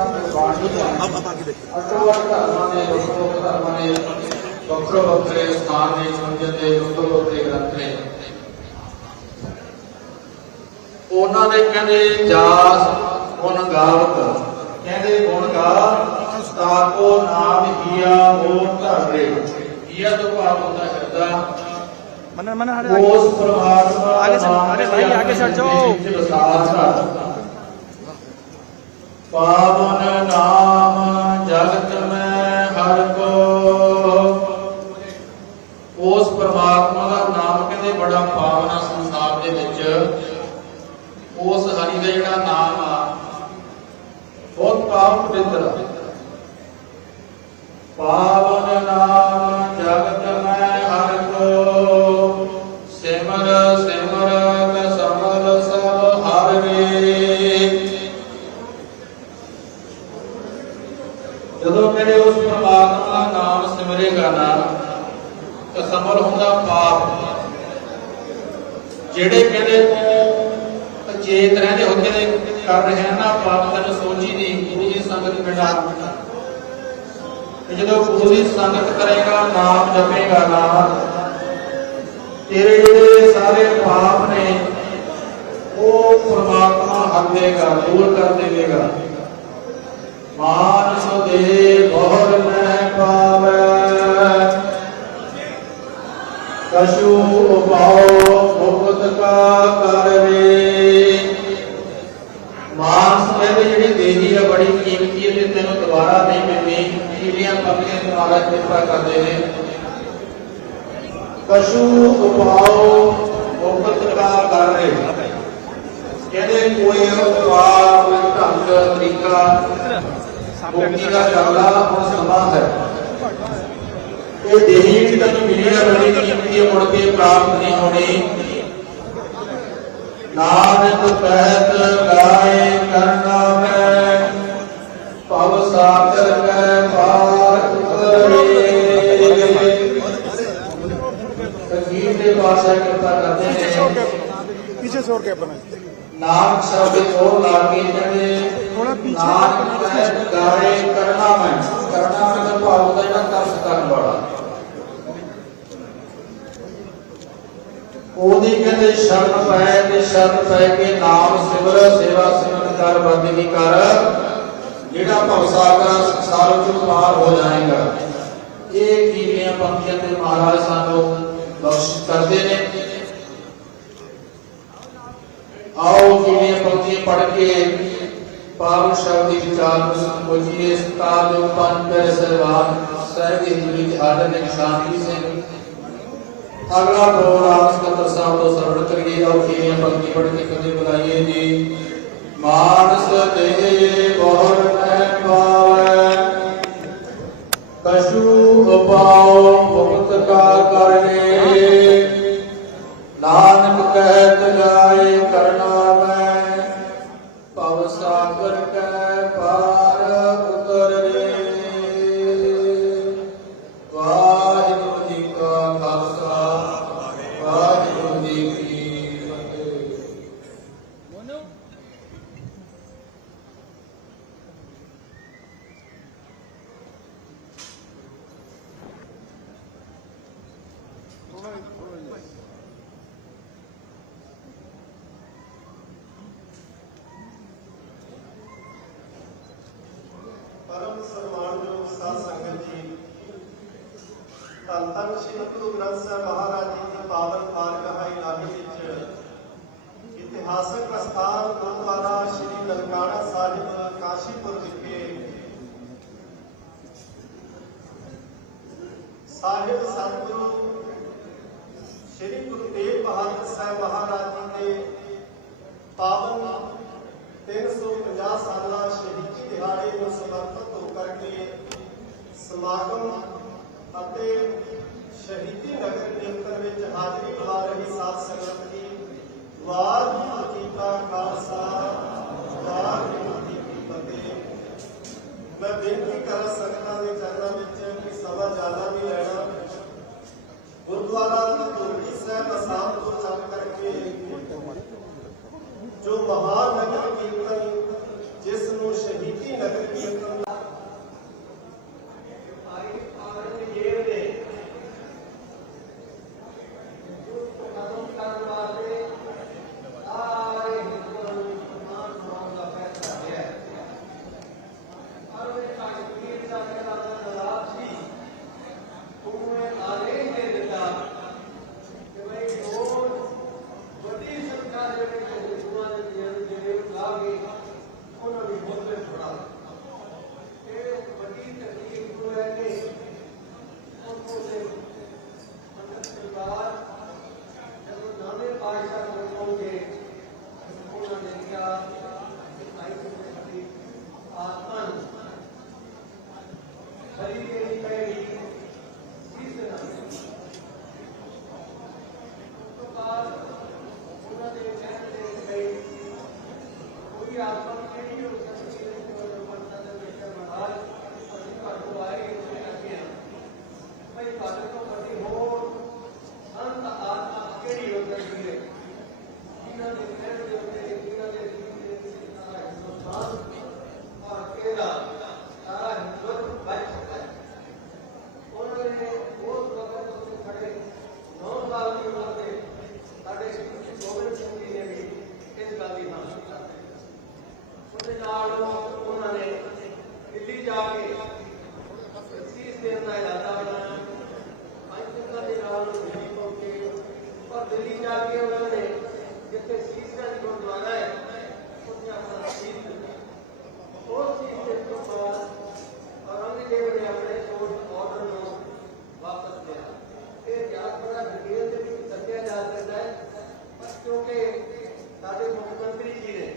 अब आगे देखिए अटोवट धर्मां ने लोक धर्मां ने ਵੱਖਰੇ ਵੱਖਰੇ ਸਥਾਨ ਨੇ ਸਮਝਣ ਦੇ ਵੱਖਰੇ ਵੱਖਰੇ ਗ੍ਰੰਥ ਨੇ। ਉਹਨਾਂ ਦੇ ਕਹਿੰਦੇ ਜਾਸ ਗੁਣ ਗਾਵਤ ਕਹਿੰਦੇ ਗੁਣ ਗਾ ਤਾਕੋ ਨਾਮ ਹੀਆ ਹੋ ਧਰੇ। ਹੀਆ ਤੋਂ ਭਾਵ ਹੁੰਦਾ ਹਿਰਦਾ मन मन ਉਸ ਪਰਮਾਤਮਾ आगे से अरे भाई आगे से हट जाओ। पावन नाम जगत में हर को उस परमात्मा का नाम कहते बड़ा पावन संसार दे विच उस हरि का जिहड़ा नाम आ बहुत पावन पवित्र। पावन नाम जगत में हर को सिमर सिमर समर सब हर वे। ਜਦੋਂ ਮੇਰੇ ਉਸ ਪਰਮਾਤਮਾ ਦਾ ਨਾਮ ਸਿਮਰੇਗਾ ਨਾ ਤਾਂ ਸਮਰ ਹੁੰਦਾ ਪਾਪ ਜਿਹੜੇ ਕਹਿੰਦੇ ਤੂੰ ਅਚੇਤ ਰਹਿੰਦੇ ਹੋ ਕੇ ਕਰ ਰਿਹਾ ਨਾ ਪਾਪ ਤੈਨੂੰ ਸੋਚੀ ਨਹੀਂ ਗੁਰੂ ਦੀ ਸੰਗਤ ਬਿਨਾ। ਜਦੋਂ ਗੁਰੂ ਦੀ ਸੰਗਤ ਕਰੇਗਾ ਨਾਮ ਜਪੇਗਾ ਨਾ ਤੇਰੇ ਜਿਹੜੇ ਸਾਰੇ ਪਾਪ ਨੇ ਉਹ ਪਰਮਾਤਮਾ ਹੱਥ ਦੇਗਾ ਦੂਰ ਕਰ ਦੇਵੇਗਾ। मानस दे बहुर न पावै कछु उपाओ मुक्त का कर रे। मानस कहते जी देही है बड़ी कीमती है तेन दोबारा नहीं मिलनी कीड़ियां पकड़ियां तुम्हारा कृपा करते हैं। कछु उपाओ मुक्त का कर रे कहते कोई उपाय कोई ढंग तरीका मुक्ति का चलना और समा है। ये देही की तक मिली है बड़ी कीमती है मुड़ के प्राप्त नहीं होनी। नानक कहत गाय करना में पव सागर के पार उतरे। संगीत के पास कृपा करते हैं पीछे छोड़ के अपना नाम शब्द को लागे जड़े नाम कहत गाए करना में का भाव होता है ना तरस करने वाला। ओदी कहते शरण पै ते शरण पै के नाम सिमर सेवा सिमरन कर बंदगी कर जेड़ा भवसागर संसार चों पार हो जाएगा। ये कीड़ियां पंखियां ते महाराज सानू बख्शिश करते ने। आओ कीड़ियां पंखियां पढ़ के पावन शब्द विचार समझिए स्ताद पंच सरवान सहगे जुड़ी आदर शांति से अगला दौर आप सकतर साहब तो सरवण करिए और कीड़ियां पंक्ति पढ़ के कदे बुलाइए जी। मानस दे बहुर न पावै कछु उपाओ मुक्त का करने। नानक कहत गाए करना में पव सागर के पार उतर रे। वाहिगुरु जी का खालसा वाहिगुरु जी की फतेह। परम सम्मानयोग साध संगत जी धन धन श्री गुरु ग्रंथ साहिब महाराज जी की पावन बारगाह इलाही विच इतिहासक प्रस्थान गुरुद्वारा श्री ननकाना साहिब काशीपुर विखे साहिब सतगुरु श्री गुरु तेग बहादुर साहिब महाराज जी के पावन 350 साल शहीदी दिहाड़े में समर्पित होकर के समागम ਅਤੇ शहीदी नगर कीर्तन में हाजिरी लगा रही साध संगत की वाहिगुरु जी का खालसा वाहिगुरु जी की फतेह। मैं बेनती कर सकता के चरणों में कि सभा ज्यादा नहीं लेना। गुरुद्वारा धूरी साहब आसाम को चल करके जो महान नगर कीर्तन जिसनों शहीदी नगर का सारा हिंदुत्व बच सकता है। उन्होंने उस वक्त उससे खड़े 9 साल की उम्र में साढ़े गोविंद सिंह जी ने भी इस गल की हासिल कर दी। उसके नाल उन्होंने दिल्ली जाके शीश देने का इरादा बनाया। पंचतंत्र के नाल दिल्ली पहुंचे और दिल्ली जाके उन्होंने जिथे शीशगंज गुरुद्वारा है उसने अपना शीश दिया। उस शीश देने के बाद औरंगजेब ने अपने कोर्ट ऑर्डर को वापस लिया। ये इतिहास बड़ा डिटेल से भी दसिया जा सकता है, क्योंकि साडे मुख्यमंत्री जी ने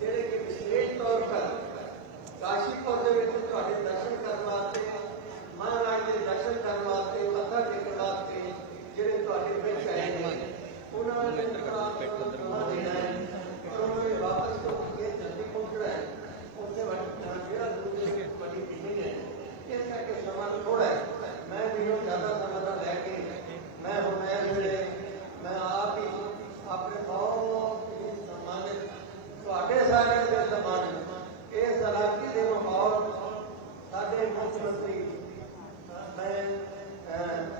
ਜਿਹੜੇ कि विशेष तौर पर काशीपुर के दर्शन करने वास्ते महाराज के दर्शन करने वास्ते मत्था टेकने वास्ते ਜਿਹੜੇ ਤੁਹਾਡੇ ਵਿੱਚ ਆਏ ਨੇ ਉਹਨਾਂ ਨੇ ਦੇਣਾ ਹੈ और उन्होंने वापस तो ये जल्दी पहुंचना है उससे ਜਿਹੜਾ बड़ी मीटिंग है इस करके समा थोड़ा है। मैं भी ज़्यादा समय का लैके मैं हूँ मैं आप ही अपने बहुत सम्मानित ਤੁਹਾਡੇ ਸਾਰਿਆਂ ਦੇ सम्मानित ਇਹ सलाहकी ਦੇ माहौल ਸਾਡੇ मुख्यमंत्री मैं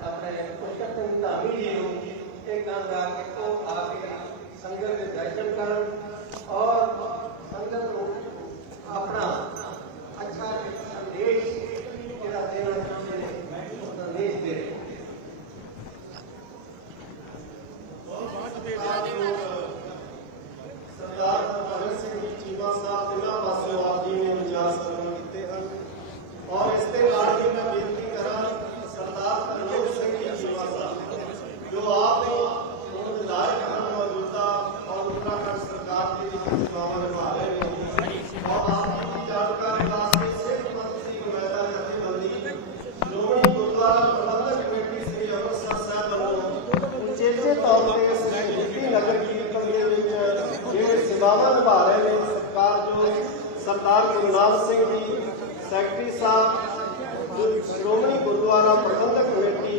अपने पुष्कर सिंह धामी जी को एक कहूँगा कि वो आके संगत के दर्शन कर और संगत को अपना अच्छा संदेश जरा देना चाहते हैं संदेश दे सरदार भगत सिंह जी चीमा साहब तिना पासों आप जी ने विचार सरवण किए हैं और इसके बाद भी मैं बेनती करा सरदार तरलोक सिंह जी चीमा साहब जो आप विधायक हैं मौजूदा और उत्तराखंड सरकार की सेवाएं निभा रहे हैं और आपकी जानकारी वास्ते सिख मंत्री नुमाइंदा जथेबंदी श्रोमणी गुरुद्वारा प्रबंधक कमेटी श्री अमृतसर साहब ਵੱਲੋਂ उचेचे तौर पर शहीदी नगर कीर्तन के ਜਿਹੜੇ ਸੇਵਾਵਾਂ ਨਿਭਾ ਰਹੇ ਨੇ ਸਤਿਕਾਰਯੋਗ ਸਰਦਾਰ ਗੁਰਨਾਮ ਸਿੰਘ ਜੀ ਸੈਕਟਰੀ ਸਾਹਿਬ ਸ਼੍ਰੋਮਣੀ ਗੁਰਦੁਆਰਾ ਪ੍ਰਬੰਧਕ ਕਮੇਟੀ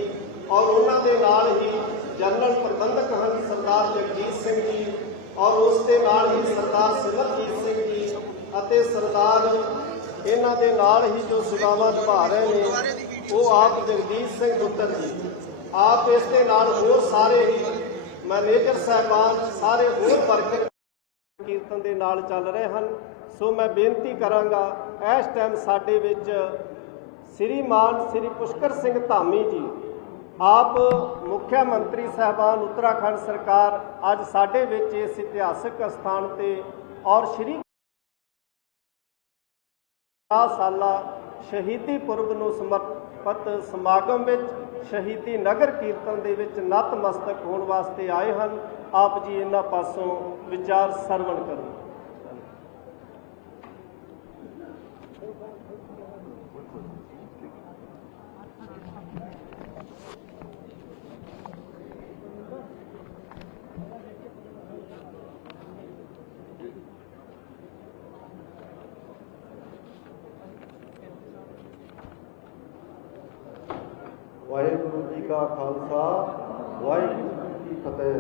ਔਰ ਉਹਨਾਂ ਦੇ ਨਾਲ ਹੀ ਜਨਰਲ ਪ੍ਰਬੰਧਕ ਹਨ ਸਰਦਾਰ ਜਗਜੀਤ ਸਿੰਘ ਜੀ ਔਰ ਉਸ ਦੇ ਨਾਲ ਹੀ ਸਰਦਾਰ ਸਿਮਰਜੀਤ ਸਿੰਘ ਜੀ ਅਤੇ ਸਰਦਾਰ ਇਹਨਾਂ ਦੇ ਨਾਲ ਹੀ ਜੋ ਸੇਵਾਵਾਂ ਨਿਭਾ ਰਹੇ ਨੇ ਉਹ ਆਪ ਜਗਦੀਸ਼ ਸਿੰਘ ਪੁੱਤਰ ਜੀ ਆਪ ਇਸ ਦੇ ਨਾਲ ਹੋਰ ਸਾਰੇ ਹੀ ਮੈਨੇਜਰ ਸਾਹਿਬਾਨ ਸਾਰੇ ਹੋਰ ਵਰਕਰ ਕੀਰਤਨ ਦੇ ਨਾਲ ਚੱਲ ਰਹੇ ਹਨ। ਸੋ ਮੈਂ ਬੇਨਤੀ ਕਰਾਂਗਾ ਇਸ ਟਾਈਮ ਸਾਡੇ ਵਿੱਚ ਸ਼੍ਰੀਮਾਨ ਸ਼੍ਰੀ ਪੁਸ਼ਕਰ ਸਿੰਘ ਧਾਮੀ ਜੀ ਆਪ ਮੁੱਖ ਮੰਤਰੀ ਸਾਹਿਬਾਨ ਉੱਤਰਾਖੰਡ ਸਰਕਾਰ ਅੱਜ ਸਾਡੇ ਵਿੱਚ ਇਸ ਇਤਿਹਾਸਕ ਸਥਾਨ ਤੇ ਔਰ ਸ਼੍ਰੀ 50 ਸਾਲਾ ਸ਼ਹੀਦੀ ਪੁਰਬ ਨੂੰ ਸਮਰਪਿਤ ਸਮਾਗਮ ਵਿੱਚ ਸ਼ਹੀਦੀ ਨਗਰ ਕੀਰਤਨ ਦੇ ਵਿੱਚ ਨਤਮਸਤਕ ਹੋਣ ਵਾਸਤੇ ਆਏ ਹਨ। ਆਪ ਜੀ ਇਹਨਾਂ ਪਾਸੋਂ ਵਿਚਾਰ ਸਰਵਣ ਕਰੋ। वाहिगुरु जी का खालसा वाहिगुरु जी की फतेह।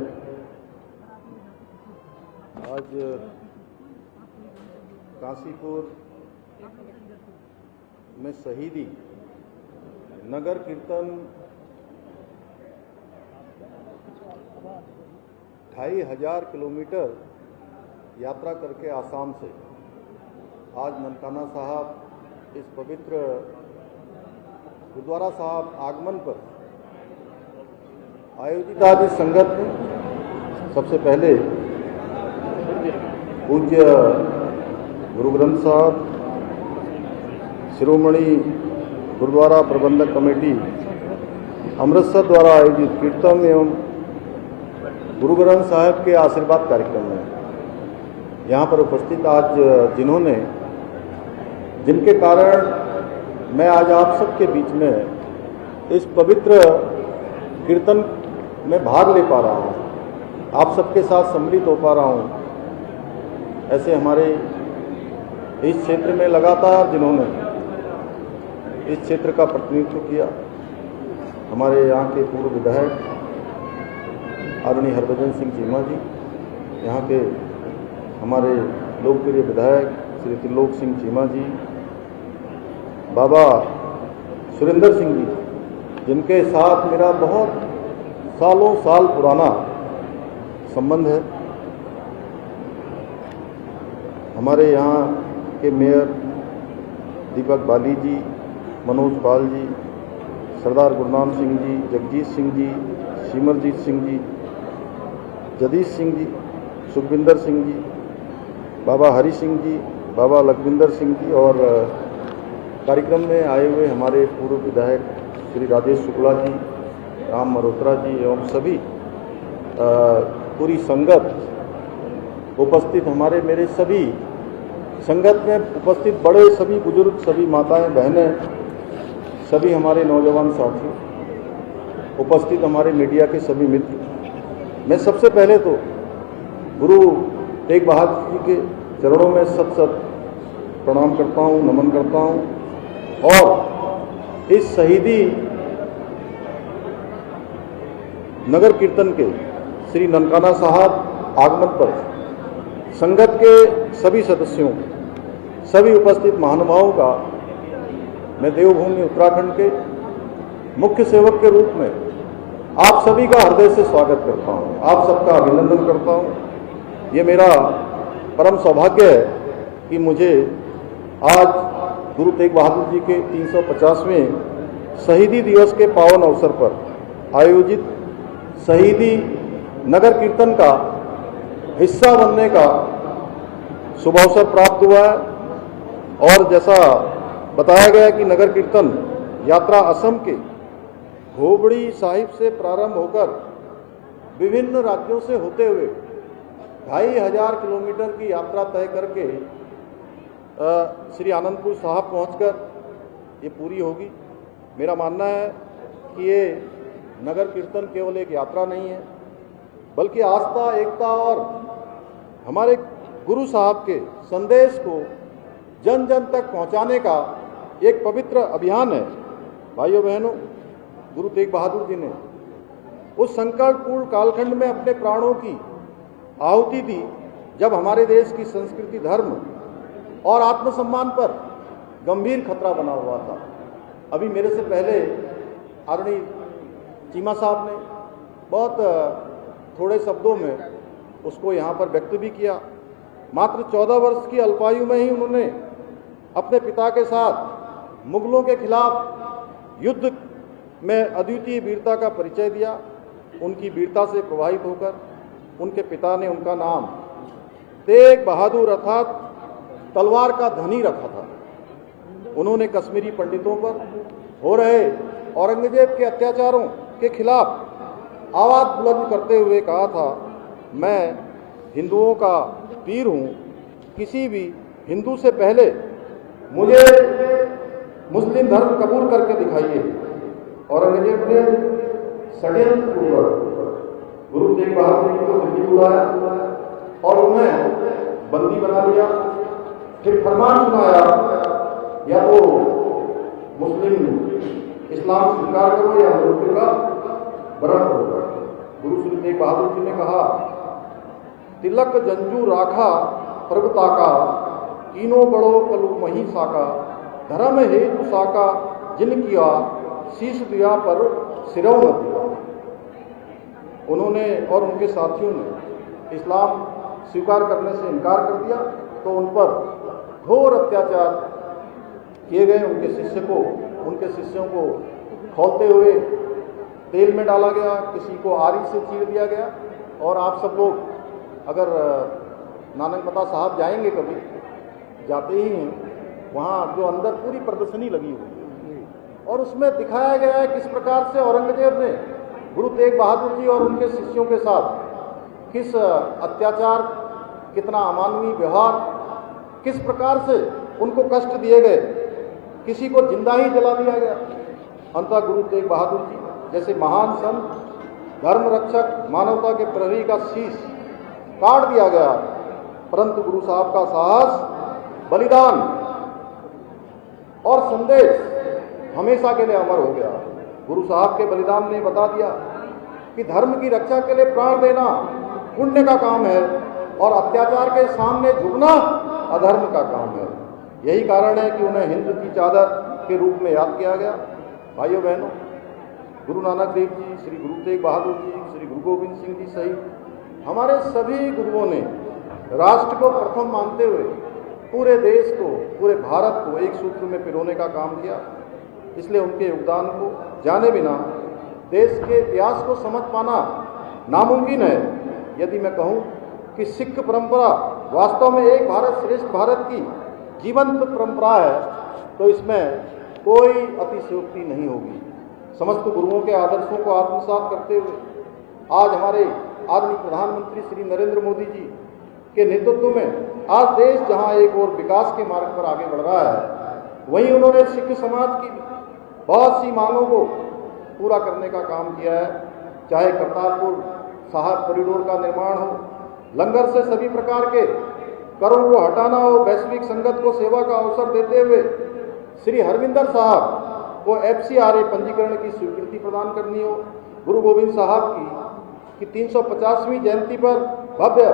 आज काशीपुर में शहीदी नगर कीर्तन 2500 किलोमीटर यात्रा करके आसाम से आज ननकाना साहब इस पवित्र गुरुद्वारा साहब आगमन पर आयोजित आज इस संगत में सबसे पहले पूज्य गुरु ग्रंथ साहब शिरोमणि गुरुद्वारा प्रबंधक कमेटी अमृतसर द्वारा आयोजित कीर्तन एवं गुरु ग्रंथ साहब के आशीर्वाद कार्यक्रम में यहाँ पर उपस्थित आज जिनके कारण मैं आज आप सबके बीच में इस पवित्र कीर्तन में भाग ले पा रहा हूँ, आप सबके साथ सम्मिलित हो पा रहा हूँ। ऐसे हमारे इस क्षेत्र में लगातार जिन्होंने इस क्षेत्र का प्रतिनिधित्व किया, हमारे यहाँ के पूर्व विधायक आदरणीय हरभजन सिंह चीमा जी, यहाँ के हमारे लोकप्रिय विधायक श्री त्रिलोक सिंह चीमा जी, बाबा सुरेंद्र सिंह जी, जिनके साथ मेरा बहुत सालों साल पुराना संबंध है। हमारे यहाँ के मेयर दीपक बाली जी, मनोज पाल जी, सरदार गुरनाम सिंह जी, जगजीत सिंह जी, सिमरजीत सिंह जी, जगदीश सिंह जी, सुखविंदर सिंह जी, बाबा हरि सिंह जी, बाबा लखविंदर सिंह जी और कार्यक्रम में आए हुए हमारे पूर्व विधायक श्री राजेश शुक्ला जी, राम मल्होत्रा जी एवं सभी पूरी संगत उपस्थित, हमारे मेरे सभी संगत में उपस्थित बड़े सभी बुजुर्ग, सभी माताएं बहनें, सभी हमारे नौजवान साथी उपस्थित, हमारे मीडिया के सभी मित्र, मैं सबसे पहले तो गुरु तेग बहादुर जी के चरणों में सत प्रणाम करता हूँ, नमन करता हूँ और इस शहीदी नगर कीर्तन के श्री ननकाना साहब आगमन पर संगत के सभी सदस्यों, सभी उपस्थित महानुभावों का मैं देवभूमि उत्तराखंड के मुख्य सेवक के रूप में आप सभी का हृदय से स्वागत करता हूं, आप सबका अभिनंदन करता हूं। ये मेरा परम सौभाग्य है कि मुझे आज गुरु तेग बहादुर जी के 350वें शहीदी दिवस के पावन अवसर पर आयोजित शहीदी नगर कीर्तन का हिस्सा बनने का शुभ अवसर प्राप्त हुआ है। और जैसा बताया गया कि नगर कीर्तन यात्रा असम के धोबड़ी साहिब से प्रारंभ होकर विभिन्न राज्यों से होते हुए 2500 किलोमीटर की यात्रा तय करके श्री आनंदपुर साहब पहुंचकर ये पूरी होगी। मेरा मानना है कि ये नगर कीर्तन केवल एक यात्रा नहीं है, बल्कि आस्था, एकता और हमारे गुरु साहब के संदेश को जन जन तक पहुंचाने का एक पवित्र अभियान है। भाइयों बहनों, गुरु तेग बहादुर जी ने उस संकटपूर्ण कालखंड में अपने प्राणों की आहुति दी जब हमारे देश की संस्कृति, धर्म और आत्मसम्मान पर गंभीर खतरा बना हुआ था। अभी मेरे से पहले आदरणीय चीमा साहब ने बहुत थोड़े शब्दों में उसको यहाँ पर व्यक्त भी किया। मात्र 14 वर्ष की अल्पायु में ही उन्होंने अपने पिता के साथ मुगलों के खिलाफ युद्ध में अद्वितीय वीरता का परिचय दिया। उनकी वीरता से प्रभावित होकर उनके पिता ने उनका नाम तेग बहादुर अर्थात तलवार का धनी रखा था। उन्होंने कश्मीरी पंडितों पर हो रहे औरंगजेब के अत्याचारों के खिलाफ आवाज बुलंद करते हुए कहा था, मैं हिंदुओं का वीर हूँ, किसी भी हिंदू से पहले मुझे मुस्लिम धर्म कबूल करके दिखाइए। औरंगजेब ने षड्यंत्रपूर्वक गुरु तेग बहादुर जी को दिल्ली बुलाया और उन्हें बंदी बना लिया। फिर फरमान सुनाया, या तो मुस्लिम इस्लाम स्वीकार करो या मृत्यु का वरण करो। गुरु श्री तेग बहादुर जी ने कहा, तिलक जंजू राखा प्रभुता का, कीनो बड़ो कलु मही साका, धर्म हेतु साका जिन किया, शीश दिया पर सिरौ न दिया। उन्होंने और उनके साथियों ने इस्लाम स्वीकार करने से इनकार कर दिया तो उन पर घोर अत्याचार किए गए। उनके शिष्यों को खौलते हुए तेल में डाला गया, किसी को आरी से चीर दिया गया। और आप सब लोग अगर नानकमता साहब जाएंगे, कभी जाते ही हैं, वहाँ जो अंदर पूरी प्रदर्शनी लगी हुई है और उसमें दिखाया गया है किस प्रकार से औरंगजेब ने गुरु तेग बहादुर जी और उनके शिष्यों के साथ किस अत्याचार, कितना अमानवीय व्यवहार, किस प्रकार से उनको कष्ट दिए गए, किसी को जिंदा ही जला दिया गया। अंततः गुरु तेग बहादुर जी जैसे महान संत, धर्म रक्षक, मानवता के प्रहरी का शीश काट दिया गया, परंतु गुरु साहब का साहस, बलिदान और संदेश हमेशा के लिए अमर हो गया। गुरु साहब के बलिदान ने बता दिया कि धर्म की रक्षा के लिए प्राण देना पुण्य का काम है और अत्याचार के सामने झुकना अधर्म का काम है। यही कारण है कि उन्हें हिंद की चादर के रूप में याद किया गया। भाइयों बहनों, गुरु नानक देव जी, श्री गुरु तेग बहादुर जी, श्री गुरु गोविंद सिंह जी सहित हमारे सभी गुरुओं ने राष्ट्र को प्रथम मानते हुए पूरे देश को, पूरे भारत को एक सूत्र में पिरोने का काम किया। इसलिए उनके योगदान को जाने बिना देश के इतिहास को समझ पाना नामुमकिन है। यदि मैं कहूँ कि सिख परंपरा वास्तव में एक भारत श्रेष्ठ भारत की जीवंत परंपरा है, तो इसमें कोई अतिशयोक्ति नहीं होगी। समस्त गुरुओं के आदर्शों को आत्मसात करते हुए आज हमारे आदरणीय प्रधानमंत्री श्री नरेंद्र मोदी जी के नेतृत्व में आज देश जहां एक और विकास के मार्ग पर आगे बढ़ रहा है, वहीं उन्होंने सिख समाज की बहुत सी मांगों को पूरा करने का काम किया है। चाहे करतारपुर साहिब कॉरिडोर का निर्माण हो, लंगर से सभी प्रकार के करों को हटाना हो, वैश्विक संगत को सेवा का अवसर देते हुए श्री हरमिंदर साहब को FCRA पंजीकरण की स्वीकृति प्रदान करनी हो, गुरु गोविंद साहब की 350वीं जयंती पर भव्य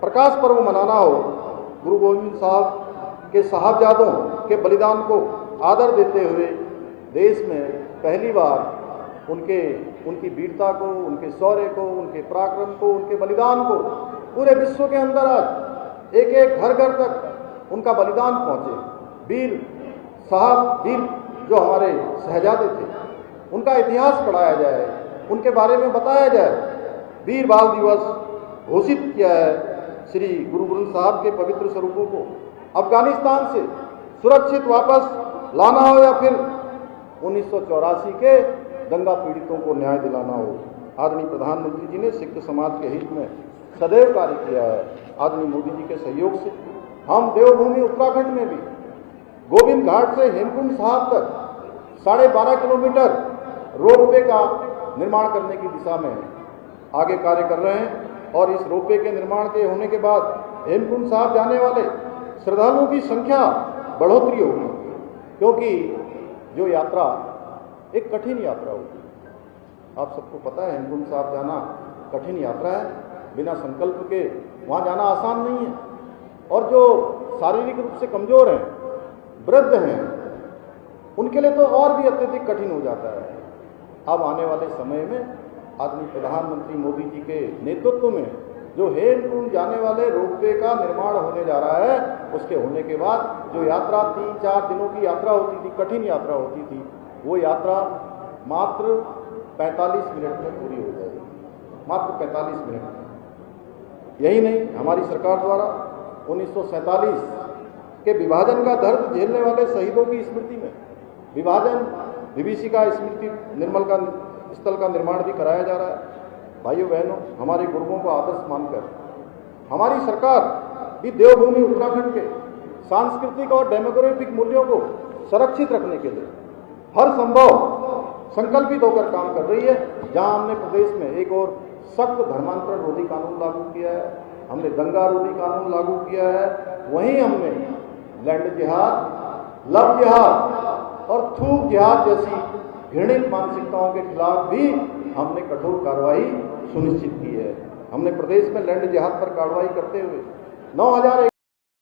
प्रकाश पर्व मनाना हो, गुरु गोविंद साहब के साहबजादों के बलिदान को आदर देते हुए देश में पहली बार उनकी वीरता को, उनके शौर्य को, उनके पराक्रम को, उनके बलिदान को पूरे विश्व के अंदर आज एक एक घर घर तक उनका बलिदान पहुंचे। वीर साहब, वीर जो हमारे शहजादे थे, उनका इतिहास पढ़ाया जाए, उनके बारे में बताया जाए। वीर बाल दिवस घोषित किया है। श्री गुरु ग्रंथ साहब के पवित्र स्वरूपों को अफगानिस्तान से सुरक्षित वापस लाना हो या फिर 1984 के दंगा पीड़ितों को न्याय दिलाना हो, आदरणीय प्रधानमंत्री जी ने सिख समाज के हित में सदैव कार्य किया है। आदरणीय मोदी जी के सहयोग से हम देवभूमि उत्तराखंड में भी गोविंद घाट से हेमकुंड साहब तक 12.5 किलोमीटर रोपवे का निर्माण करने की दिशा में आगे कार्य कर रहे हैं। और इस रोपवे के निर्माण के होने के बाद हेमकुंड साहब जाने वाले श्रद्धालुओं की संख्या बढ़ोतरी होगी, क्योंकि जो यात्रा एक कठिन यात्रा होगी। आप सबको पता है हेमकुंड साहब जाना कठिन यात्रा है, बिना संकल्प के वहाँ जाना आसान नहीं है। और जो शारीरिक रूप से कमजोर हैं, वृद्ध हैं, उनके लिए तो और भी अत्यधिक कठिन हो जाता है। अब आने वाले समय में आदरणीय प्रधानमंत्री मोदी जी के नेतृत्व में जो हेमकुंड जाने वाले रोपवे का निर्माण होने जा रहा है, उसके होने के बाद जो यात्रा 3-4 दिनों की यात्रा होती थी, कठिन यात्रा होती थी, वो यात्रा मात्र 45 मिनट में पूरी हो जाएगी, मात्र 45 मिनट में। यही नहीं, हमारी सरकार द्वारा 1947 के विभाजन का दर्द झेलने वाले शहीदों की स्मृति में विभाजन विभीषिका स्मृति निर्मल का स्थल का निर्माण भी कराया जा रहा है। भाइयों बहनों, हमारे गुरुओं को आदर्श मानकर हमारी सरकार भी देवभूमि उत्तराखंड के सांस्कृतिक और डेमोग्राफिक मूल्यों को सुरक्षित रखने के लिए हर संभव संकल्पित होकर काम कर रही है। जहां हमने प्रदेश में एक और सख्त धर्मांतरण रोधी कानून लागू किया है, हमने दंगा रोधी कानून लागू किया है, वहीं हमने लैंड जिहाद, लव जिहाद और थूक जिहाद जैसी घृणित मानसिकताओं के खिलाफ भी हमने कठोर कार्रवाई सुनिश्चित की है। हमने प्रदेश में लैंड जिहाद पर कार्रवाई करते हुए 9,000